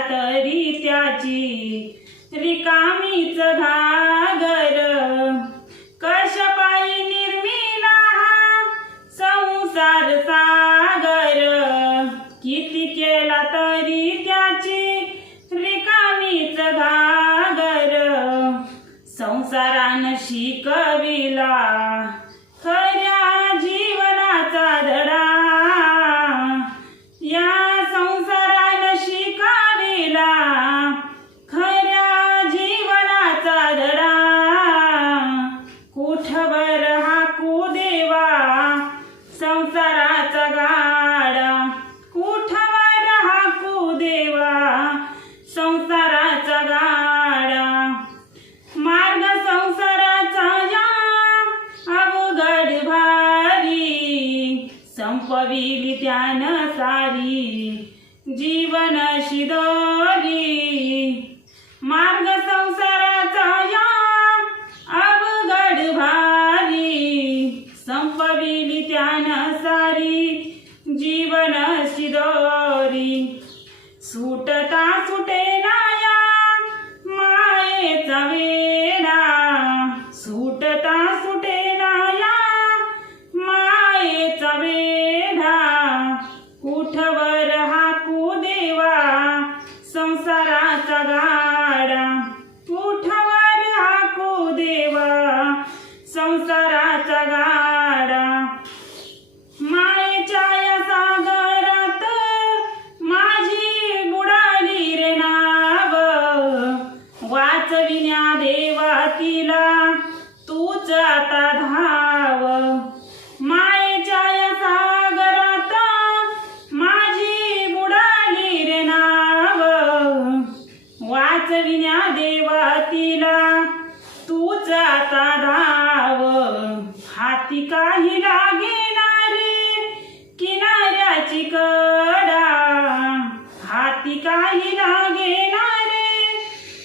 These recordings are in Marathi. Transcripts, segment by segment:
तरी त्याची रिकामीच घागर. कशपाई निर्मिला हा संसार सागर. किती केला तरी त्याची रिकामीच घागर. संसारान शिकविला संसाराचा गाडा. कुठवर हाकू देवा? संसाराचा गाडा. मार्ग संसाराचा या. अवघड भारी. संपविली त्यान सारी. जीवन शिदोरी. मार्ग संसार सुटता सुटे तूच जाता धाव हाती काही लागेनारे किनाऱ्याची कडा. हाती काही लागेनारे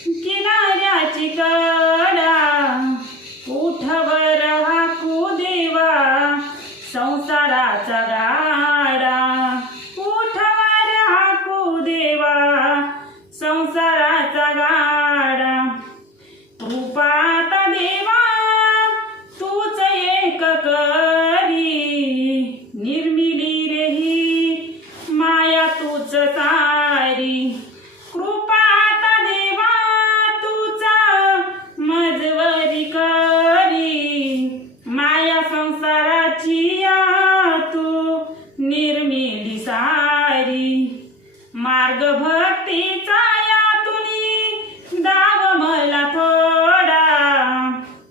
किनाऱ्याची कडा. उठवर हाकू देवा संसाराचा गा मार्ग भक्तीचा यातून दाव मला थोडा.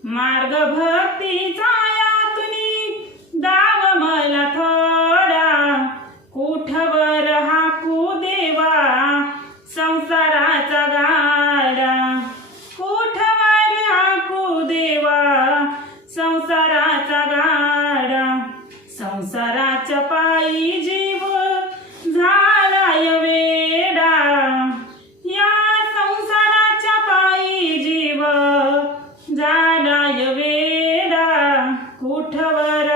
मार्ग भक्तीचा यातून दाव मला थोडा. कुठवर हाकू देवा संसाराचा गाडा. कुठवर हाकू देवा संसाराचा गाडा. संसाराच्या पायी कुठवर